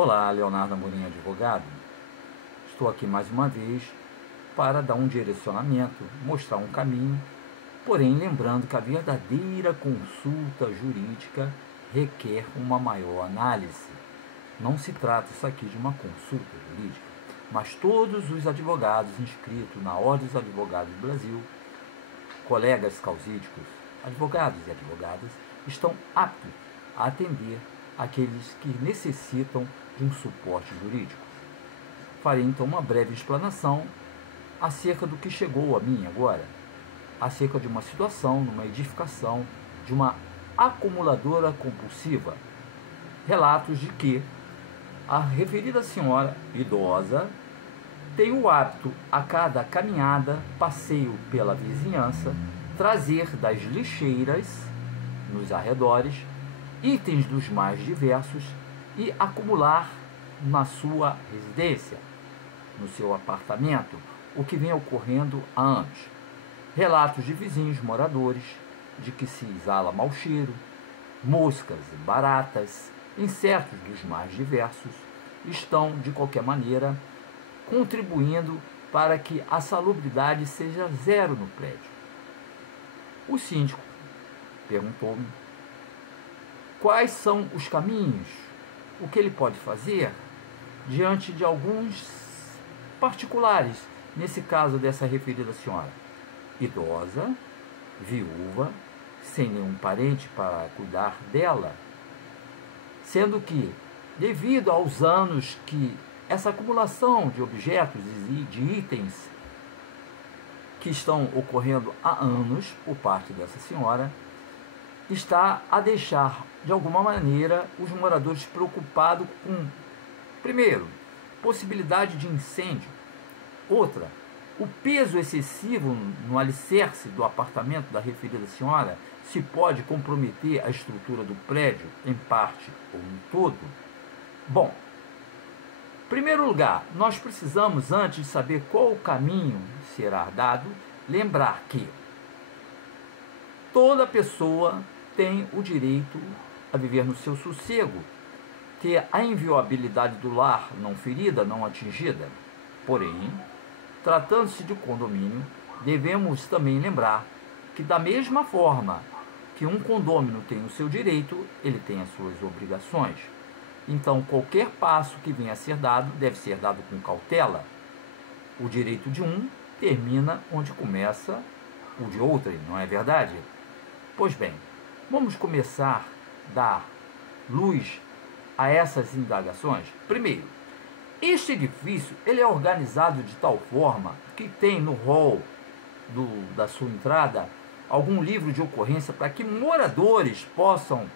Olá, Leonardo Amorim, advogado. Estou aqui mais uma vez para dar um direcionamento, mostrar um caminho, porém lembrando que a verdadeira consulta jurídica requer uma maior análise. Não se trata isso aqui de uma consulta jurídica, mas todos os advogados inscritos na Ordem dos Advogados do Brasil, colegas causídicos, advogados e advogadas, estão aptos a atender aqueles que necessitam de um suporte jurídico. Farei então uma breve explanação acerca do que chegou a mim agora, acerca de uma situação numa edificação de uma acumuladora compulsiva. Relatos de que a referida senhora idosa tem o hábito, a cada caminhada, passeio pela vizinhança, trazer das lixeiras nos arredores itens dos mais diversos e acumular na sua residência, no seu apartamento, o que vem ocorrendo há anos. Relatos de vizinhos moradores de que se exala mau cheiro, moscas, baratas, insetos dos mais diversos, estão, de qualquer maneira, contribuindo para que a salubridade seja zero no prédio. O síndico perguntou-me quais são os caminhos, o que ele pode fazer diante de alguns particulares, nesse caso dessa referida senhora, idosa, viúva, sem nenhum parente para cuidar dela, sendo que, devido aos anos que essa acumulação de objetos e de itens que estão ocorrendo há anos por parte dessa senhora, está a deixar, de alguma maneira, os moradores preocupados com, primeiro, possibilidade de incêndio. Outra, o peso excessivo no alicerce do apartamento da referida senhora se pode comprometer a estrutura do prédio, em parte ou em todo. Bom, em primeiro lugar, nós precisamos, antes de saber qual o caminho será dado, lembrar que toda pessoa tem o direito a viver no seu sossego, ter a inviolabilidade do lar não ferida, não atingida. Porém, tratando-se de condomínio, devemos também lembrar que, da mesma forma que um condômino tem o seu direito, ele tem as suas obrigações. Então, qualquer passo que venha a ser dado, deve ser dado com cautela. O direito de um termina onde começa o de outrem, não é verdade? Pois bem, vamos começar a dar luz a essas indagações. Primeiro, este edifício ele é organizado de tal forma que tem no hall da sua entrada algum livro de ocorrência para que moradores possam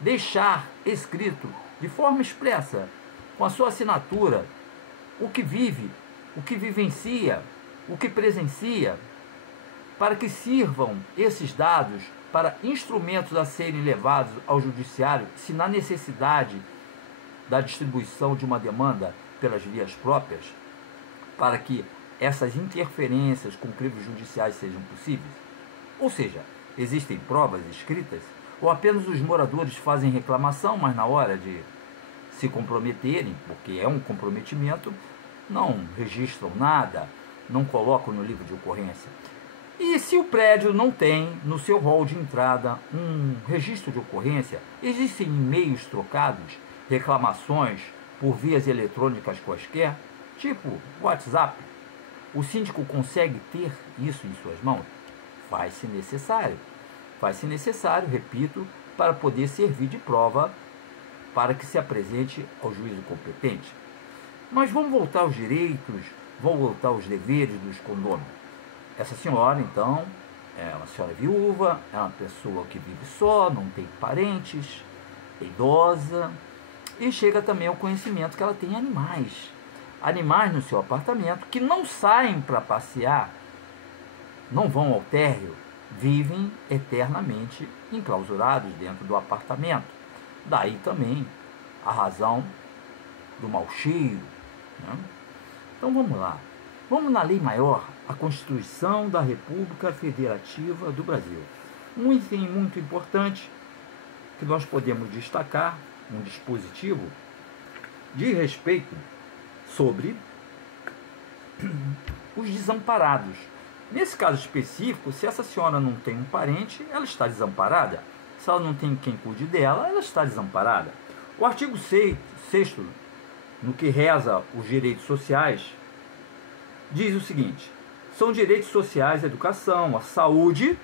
deixar escrito de forma expressa, com a sua assinatura, o que vive, o que vivencia, o que presencia, para que sirvam esses dados para instrumentos a serem levados ao judiciário, se na necessidade da distribuição de uma demanda pelas vias próprias, para que essas interferências com crivos judiciais sejam possíveis. Ou seja, existem provas escritas, ou apenas os moradores fazem reclamação, mas na hora de se comprometerem, porque é um comprometimento, não registram nada, não colocam no livro de ocorrência. E se o prédio não tem no seu hall de entrada um registro de ocorrência, existem e-mails trocados, reclamações por vias eletrônicas quaisquer, tipo WhatsApp, o síndico consegue ter isso em suas mãos? Faz-se necessário, repito, para poder servir de prova para que se apresente ao juízo competente. Mas vamos voltar aos direitos, vamos voltar aos deveres dos condôminos. Essa senhora, então, é uma senhora viúva, é uma pessoa que vive só, não tem parentes, é idosa, e chega também ao conhecimento que ela tem animais no seu apartamento que não saem para passear, não vão ao térreo, vivem eternamente enclausurados dentro do apartamento. Daí também a razão do mau cheiro, né? Então vamos lá. Vamos na lei maior, a Constituição da República Federativa do Brasil. Um item muito importante que nós podemos destacar, um dispositivo diz respeito sobre os desamparados. Nesse caso específico, se essa senhora não tem um parente, ela está desamparada. Se ela não tem quem cuide dela, ela está desamparada. O artigo 6º, no que reza os direitos sociais, diz o seguinte: são direitos sociais a educação, a saúde,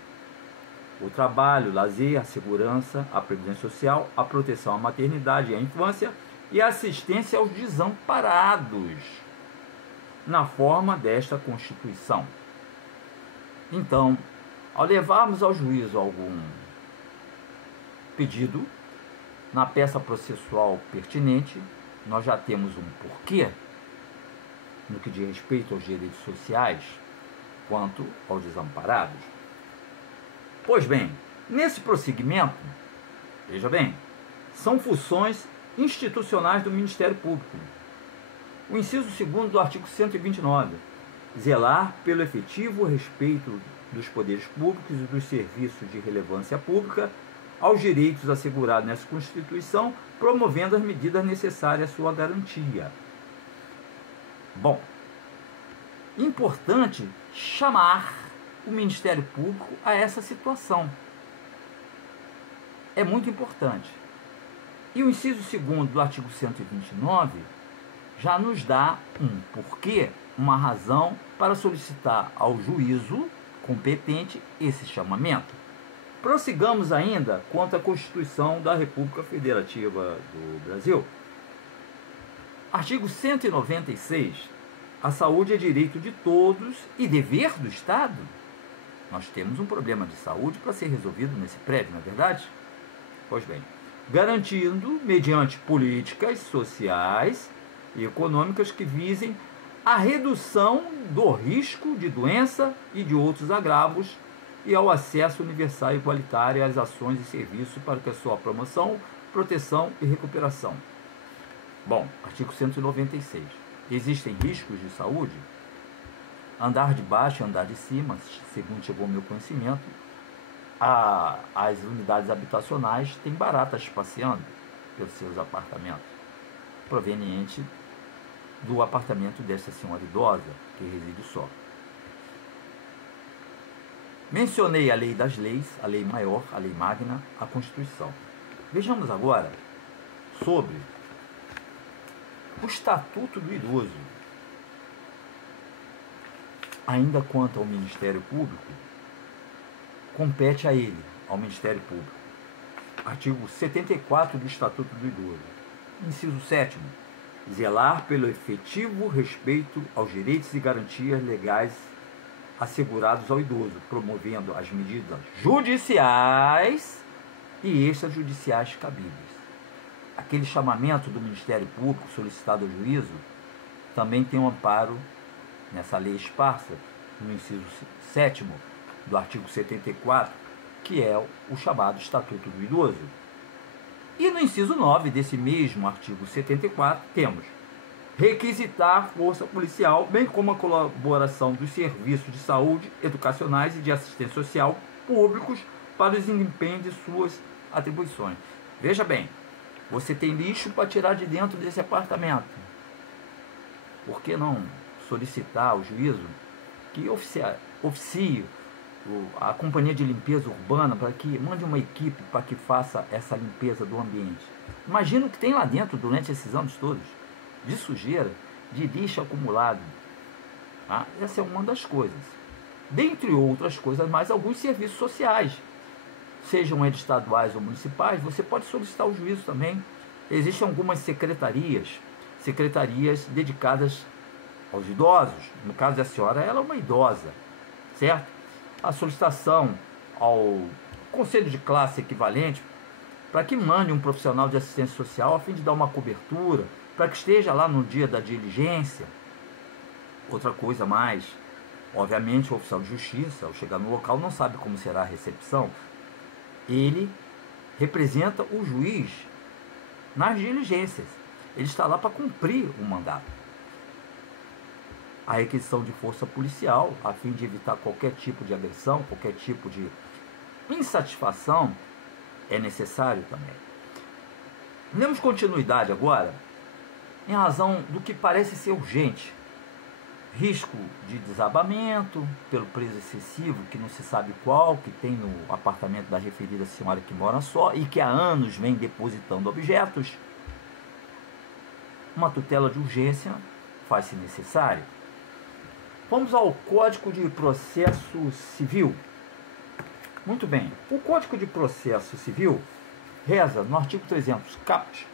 o trabalho, o lazer, a segurança, a previdência social, a proteção à maternidade e à infância e a assistência aos desamparados, na forma desta Constituição. Então, ao levarmos ao juízo algum pedido, na peça processual pertinente, nós já temos um porquê no que diz respeito aos direitos sociais quanto aos desamparados. Pois bem, nesse prosseguimento, veja bem, são funções institucionais do Ministério Público. O inciso 2º do artigo 129, zelar pelo efetivo respeito dos poderes públicos e dos serviços de relevância pública aos direitos assegurados nessa Constituição, promovendo as medidas necessárias à sua garantia. Bom, importante chamar o Ministério Público a essa situação. É muito importante. E o inciso 2º do artigo 129 já nos dá um porquê, uma razão para solicitar ao juízo competente esse chamamento. Prossigamos ainda quanto à Constituição da República Federativa do Brasil. Artigo 196. A saúde é direito de todos e dever do Estado. Nós temos um problema de saúde para ser resolvido nesse prédio, não é verdade? Pois bem, garantindo, mediante políticas sociais e econômicas que visem a redução do risco de doença e de outros agravos e ao acesso universal e igualitário às ações e serviços para que a sua promoção, proteção e recuperação. Bom, artigo 196. Existem riscos de saúde? Andar de baixo e andar de cima, segundo chegou ao meu conhecimento, as unidades habitacionais têm baratas passeando pelos seus apartamentos, proveniente do apartamento dessa senhora idosa que reside só. Mencionei a lei das leis, a lei maior, a lei magna, a Constituição. Vejamos agora sobre o Estatuto do Idoso. Ainda quanto ao Ministério Público, compete a ele, ao Ministério Público. Artigo 74 do Estatuto do Idoso. Inciso 7º. Zelar pelo efetivo respeito aos direitos e garantias legais assegurados ao idoso, promovendo as medidas judiciais e extrajudiciais cabíveis. Aquele chamamento do Ministério Público solicitado ao juízo também tem um amparo nessa lei esparsa, no inciso 7º do artigo 74, que é o chamado Estatuto do Idoso. E no inciso 9 desse mesmo artigo 74, temos requisitar força policial, bem como a colaboração dos serviços de saúde, educacionais e de assistência social públicos para o desempenho de suas atribuições. Veja bem, você tem lixo para tirar de dentro desse apartamento. Por que não solicitar ao juízo que oficie a companhia de limpeza urbana para que mande uma equipe para que faça essa limpeza do ambiente? Imagina o que tem lá dentro durante esses anos todos, de sujeira, de lixo acumulado. Essa é uma das coisas. Dentre outras coisas mais, alguns serviços sociais, sejam eles estaduais ou municipais, você pode solicitar ao juízo também. Existem algumas secretarias dedicadas aos idosos. No caso da senhora, ela é uma idosa, certo? A solicitação ao conselho de classe equivalente para que mande um profissional de assistência social a fim de dar uma cobertura, para que esteja lá no dia da diligência. Outra coisa mais, obviamente o oficial de justiça, ao chegar no local, não sabe como será a recepção. Ele representa o juiz nas diligências. Ele está lá para cumprir o mandato. A requisição de força policial, a fim de evitar qualquer tipo de agressão, qualquer tipo de insatisfação, é necessário também. Demos continuidade agora em razão do que parece ser urgente. Risco de desabamento pelo preço excessivo, que não se sabe qual, que tem no apartamento da referida senhora que mora só e que há anos vem depositando objetos. Uma tutela de urgência faz-se necessária. Vamos ao Código de Processo Civil. Muito bem, o Código de Processo Civil reza no artigo 300, caput,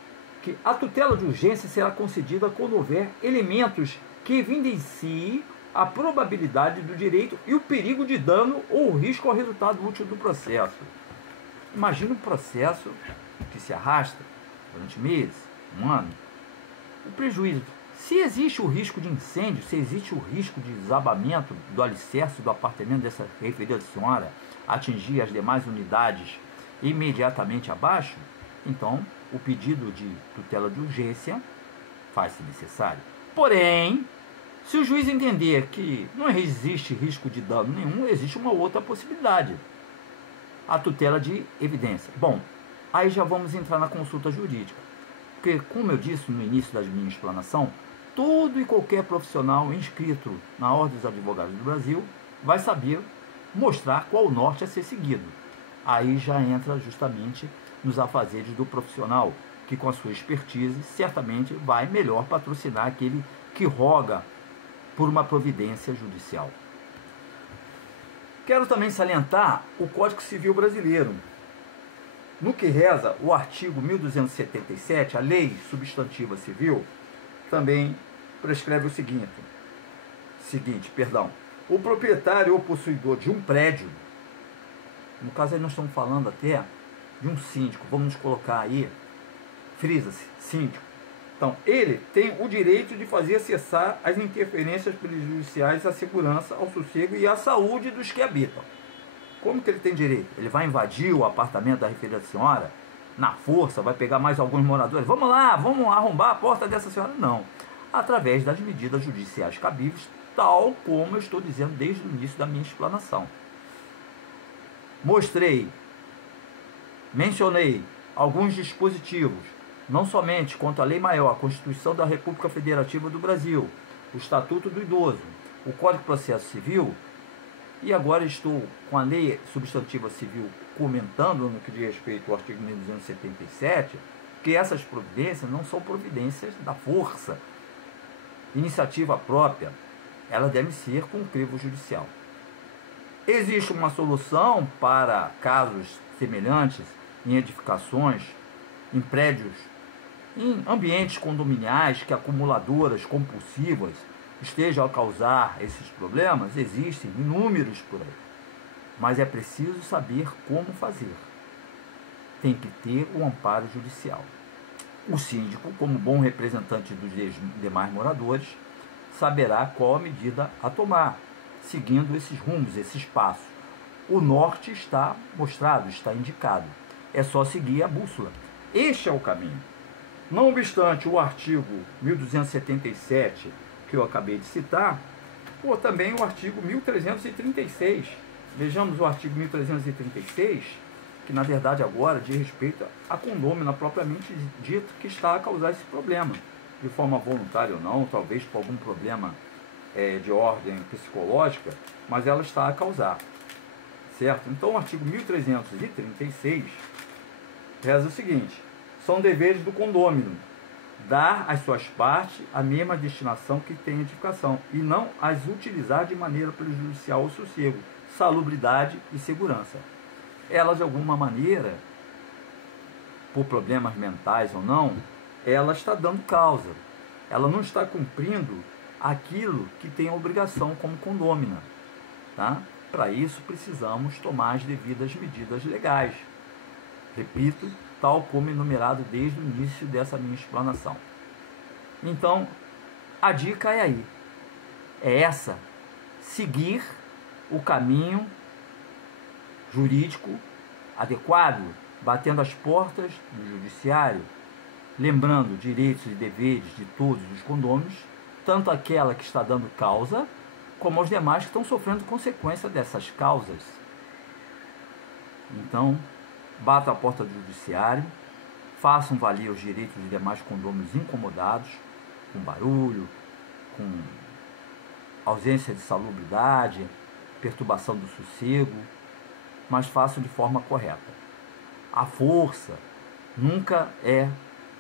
que a tutela de urgência será concedida quando houver elementos que evidenciem a probabilidade do direito e o perigo de dano ou risco ao resultado útil do processo. Imagina um processo que se arrasta durante meses, um ano. O prejuízo. Se existe o risco de incêndio, se existe o risco de desabamento do alicerce do apartamento dessa referida senhora atingir as demais unidades imediatamente abaixo, então o pedido de tutela de urgência faz-se necessário. Porém, se o juiz entender que não existe risco de dano nenhum, existe uma outra possibilidade: a tutela de evidência. Bom, aí já vamos entrar na consulta jurídica, porque, como eu disse no início da minha explanação, todo e qualquer profissional inscrito na Ordem dos Advogados do Brasil vai saber mostrar qual o norte a ser seguido. Aí já entra justamente nos afazeres do profissional, que com a sua expertise certamente vai melhor patrocinar aquele que roga por uma providência judicial. Quero também salientar o Código Civil Brasileiro. No que reza o artigo 1277, a Lei Substantiva Civil, também prescreve o seguinte, o proprietário ou possuidor de um prédio, no caso aí nós estamos falando até de um síndico, vamos nos colocar aí, frisa-se, síndico. Então, ele tem o direito de fazer cessar as interferências prejudiciais à segurança, ao sossego e à saúde dos que habitam. Como que ele tem direito? Ele vai invadir o apartamento da referida senhora na força, vai pegar mais alguns moradores, vamos lá, vamos arrombar a porta dessa senhora? Não. Através das medidas judiciais cabíveis, tal como eu estou dizendo desde o início da minha explanação. Mencionei alguns dispositivos, não somente quanto à Lei Maior, a Constituição da República Federativa do Brasil, o Estatuto do Idoso, o Código de Processo Civil, e agora estou com a Lei Substantiva Civil comentando no que diz respeito ao artigo 1277, que essas providências não são providências da força, iniciativa própria, elas devem ser com crivo judicial. Existe uma solução para casos semelhantes em edificações, em prédios, em ambientes condominiais que acumuladoras compulsivas estejam a causar esses problemas? Existem inúmeros por aí, mas é preciso saber como fazer. Tem que ter o amparo judicial. O síndico, como bom representante dos demais moradores, saberá qual a medida a tomar, seguindo esses rumos, esses passos. O norte está mostrado, está indicado. É só seguir a bússola. Este é o caminho. Não obstante o artigo 1277, que eu acabei de citar, ou também o artigo 1336. Vejamos o artigo 1336, que na verdade agora diz respeito a condômina propriamente dito, que está a causar esse problema, de forma voluntária ou não, talvez por algum problema de ordem psicológica, mas ela está a causar, certo? Então o artigo 1336 reza o seguinte: são deveres do condômino dar às suas partes a mesma destinação que tem a edificação, e não as utilizar de maneira prejudicial ao sossego, salubridade e segurança. Ela, de alguma maneira, por problemas mentais ou não, ela está dando causa. Ela não está cumprindo aquilo que tem a obrigação como condômina. Tá? Para isso, precisamos tomar as devidas medidas legais. Repito, tal como enumerado desde o início dessa minha explanação. Então, a dica é aí. É essa. Seguir o caminho jurídico adequado, batendo as portas do judiciário, lembrando direitos e deveres de todos os condôminos, tanto aquela que está dando causa, como os demais que estão sofrendo consequência dessas causas. Então, bata a porta do judiciário, façam valer os direitos dos demais condôminos incomodados, com barulho, com ausência de salubridade, perturbação do sossego, mas faço de forma correta. A força nunca é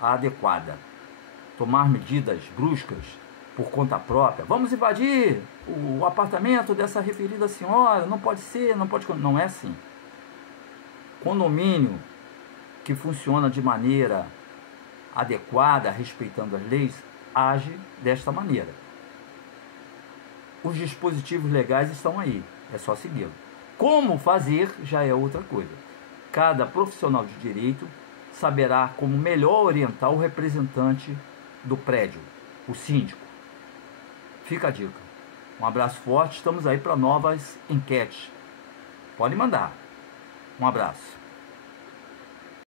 a adequada. Tomar medidas bruscas por conta própria. Vamos invadir o apartamento dessa referida senhora, não pode ser, não é assim. Condomínio que funciona de maneira adequada, respeitando as leis, age desta maneira. Os dispositivos legais estão aí, é só segui-los. Como fazer já é outra coisa. Cada profissional de direito saberá como melhor orientar o representante do prédio, o síndico. Fica a dica. Um abraço forte, estamos aí para novas enquetes. Pode mandar. Um abraço.